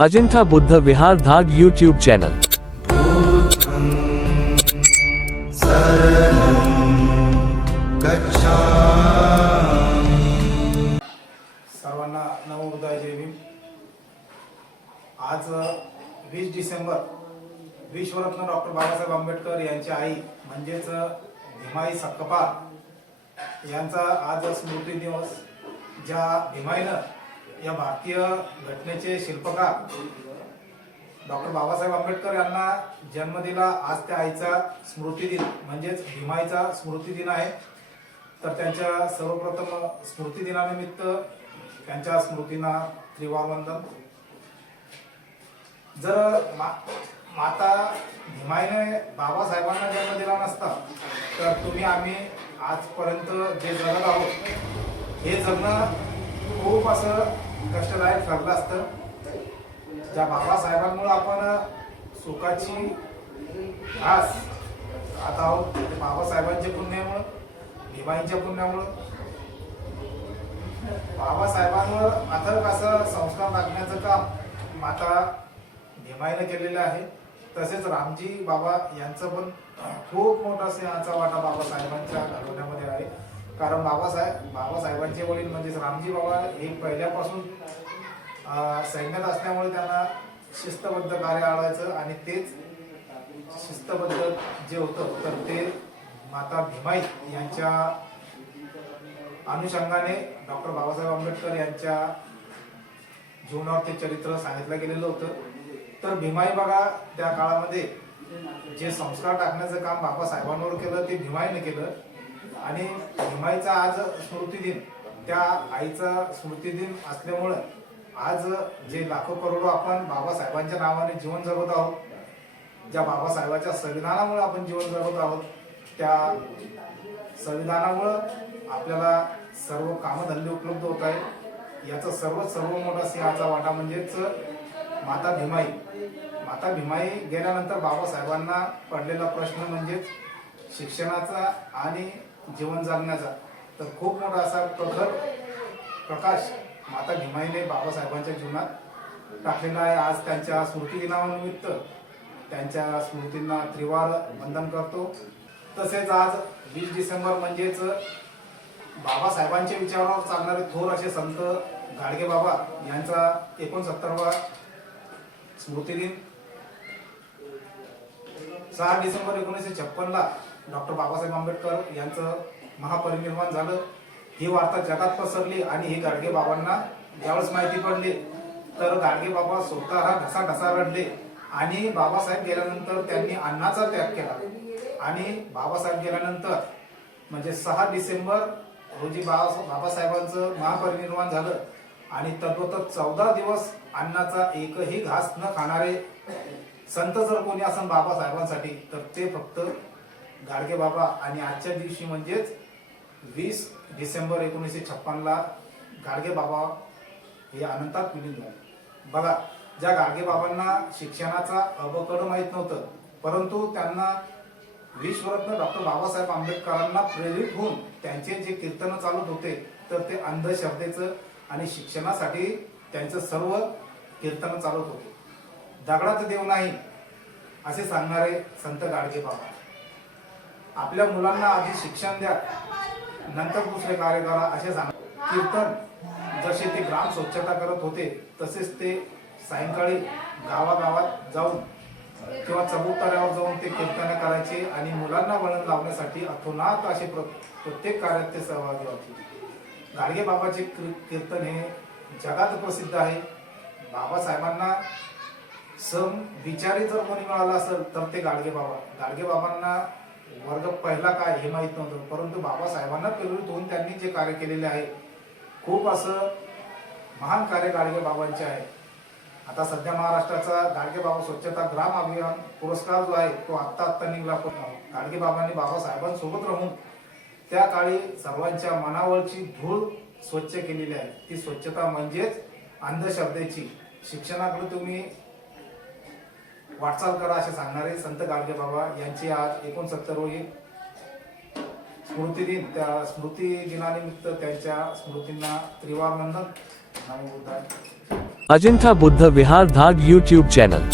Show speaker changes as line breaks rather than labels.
Ajanta Buddha Vihar Dhag YouTube channel
सर्वांना नवोदय जय भीम आज वीस डिसेंबर विश्वरत्न डॉक्टर बाबासाहेब आंबेडकर यांची आई म्हणजेच भीमाई सक्कपा यांचा आज स्मृती दिवस ज्या भीमाईनं या भारतीय घटनेचे शिल्पकार डॉक्टर बाबासाहेब आंबेडकर यांना जन्म दिला. आज त्या आईचा स्मृती दिन म्हणजेच भीमाईचा स्मृती दिन आहे. तर त्यांच्या सर्वप्रथम स्मृती दिनानिमित्त त्यांच्या स्मृतींना त्रिवार वंदन जर मा माता भीमाईने बाबासाहेबांना जन्म दिला नसता तर तुम्ही आम्ही आजपर्यंत जे जगत आहोत हे जगणं खूप असं कष्टदायक ठरलं असतं. ज्या बाबासाहेबांमुळं आपण सुखाची घास आता आहोत. म्हणजे बाबासाहेबांच्या पुण्यामुळं भीमाईंच्या पुण्यामुळं. बाबासाहेबांवर अथक असं संस्कार टाकण्याचं काम माता भीमाईनं केलेलं आहे. तसेच रामजी बाबा यांचं पण खूप मोठा सिंहाचा वाटा बाबासाहेबांच्या घडवण्यामध्ये आहे. कारण बाबासाहेब बाबासाहेबांचे वडील म्हणजेच रामजी बाबा हे पहिल्यापासून सैन्यात असल्यामुळे त्यांना शिस्तबद्ध कार्य आढळायचं आणि तेच शिस्तबद्ध जे होतं तर ते माता भीमाई यांच्या अनुषंगाने डॉक्टर बाबासाहेब आंबेडकर यांच्या जीवनावर ते चरित्र सांगितलं गेलेलं होतं. तर भीमाई बघा त्या काळामध्ये जे संस्कार टाकण्याचं काम बाबासाहेबांवर केलं ते भीमाईने केलं. आणि भीमाईचा आज स्मृती दिन त्या आईचा स्मृती दिन असल्यामुळं आज जे लाखो करोडो आपण बाबासाहेबांच्या नावाने जीवन जगत आहोत ज्या बाबासाहेबांच्या संविधानामुळे आपण जीवन जगत आहोत त्या संविधानामुळं आपल्याला सर्व कामधंदे उपलब्ध होत आहे याचा सर्व सर्व मोठा सिंहाचा वाटा म्हणजेच माता भीमाई. माता भीमाई गेल्यानंतर बाबासाहेबांना पडलेला प्रश्न म्हणजेच शिक्षणाचा आणि जीवन जगण्याचा. तर खूप मोठा असा प्रखर प्रकाश माता भीमाईने बाबासाहेबांच्या जीवनात टाकलेला आहे. आज त्यांच्या स्मृती दिनानिमित्त त्यांच्या स्मृतींना त्रिवार वंदन करतो. तसेच आज वीस डिसेंबर म्हणजेच बाबासाहेबांच्या विचारावर चालणारे थोर असे संत गाडगे बाबा यांचा एकोणसत्तरवा स्मृती दिन सहा डिसेंबर एकोणीसशे छप्पनला डॉक्टर बाबासाहेब आंबेडकर यांचं महापरिनिर्वाण झालं. ही वार्ता जगात पसरली आणि हे गाडगे बाबांना ज्यावेळेस माहिती पडली तर गाडगे बाबा स्वतः घसा घसा रडले आणि बाबासाहेब गेल्यानंतर त्यांनी अन्नाचा त्याग केला. आणि बाबासाहेब गेल्यानंतर म्हणजे सहा डिसेंबर रोजी बाबा बाबासाहेबांचं महापरिनिर्वाण झालं आणि तद्वत चौदा दिवस अन्नाचा एकही घास न खाणारे संत जर कोणी असं बाबासाहेबांसाठी तर ते फक्त गाडगे बाबा आणि आजच्या दिवशी म्हणजेच वीस डिसेंबर एकोणीसशे छप्पनला गाडगे बाबा हे अनंतात विलीन झाले. बघा ज्या गाडगे बाबांना शिक्षणाचा अबकड माहीत नव्हतं परंतु त्यांना विश्वरत्न डॉक्टर बाबासाहेब आंबेडकरांना प्रेरित होऊन त्यांचे जे कीर्तन चालत होते तर ते अंधश्रद्धेचं आणि शिक्षणासाठी त्यांचं सर्व कीर्तन चालत होते. दगडाचं देव नाही असे सांगणारे संत गाडगे बाबा. आपल्या मुलांना आधी शिक्षण द्या. नंतर दुसरे कार्य करा असे सांग. कीर्तन जसे ते ग्राम स्वच्छता करत होते तसेच ते सायंकाळी गावागावात जाऊन किंवा चबुतऱ्यावर जाऊन ते कीर्तन करायचे आणि मुलांना वळण लावण्यासाठी अतोनात असे प्र प्रत्येक कार्यात ते सहभागी होते. गाडगे बाबाचे कीर्तन हे जगात प्रसिद्ध आहे. बाबासाहेबांना सम विचारी जर कोणी मिळाला असेल तर ते गाडगे बाबा गाडगे बाबांना वर्ग पहिला काय हे माहीत नव्हतं. परंतु बाबासाहेबांना प्रेरित होऊन त्यांनी जे कार्य केलेले आहे खूप असं महान कार्य गाडगे बाबांचे आहे. आता सध्या महाराष्ट्राचा गाडगे बाबा स्वच्छता ग्राम अभियान पुरस्कार जो आहे तो आत्ता आत्ता निघला. पण गाडगे बाबांनी बाबासाहेबांसोबत राहून त्या काळी सर्वांच्या मनावरची धूळ स्वच्छ केलेली आहे. ती स्वच्छता म्हणजेच अंधश्रद्धेची. शिक्षणाकडे तुम्ही वाटचाल करा असे सांगणारे संत गाडगे बाबा यांची आज एकोणसत्तरवी स्मृती दिन. त्या स्मृती दिनानिमित्त त्यांच्या स्मृतींना त्रिवार
अजिंठा बुद्ध विहार धाग यूट्यूब चॅनल